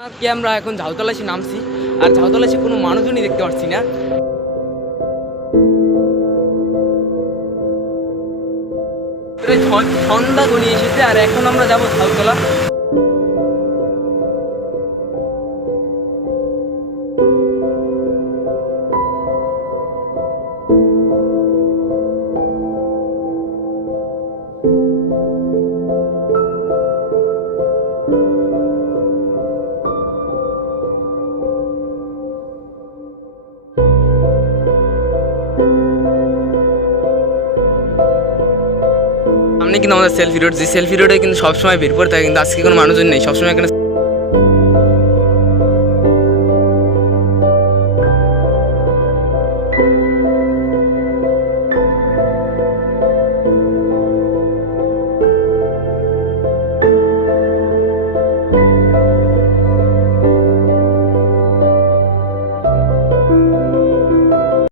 কি আমরা এখন ঝাউতলাসি নামছি, আর ঝাউতলাসি কোনো মানুষজনই দেখতে পাচ্ছি না। সন্ধ্যা গড়িয়ে এসেছে আর এখন আমরা যাবো ঝাউতলা। সামনে কিন্তু আমাদের সেলফি রোড, যে সেলফি রোডে কিন্তু সবসময় ভিড় পড়ে থাকে, কিন্তু আজকে কোনো মানুষজন নেই, সবসময় এখানে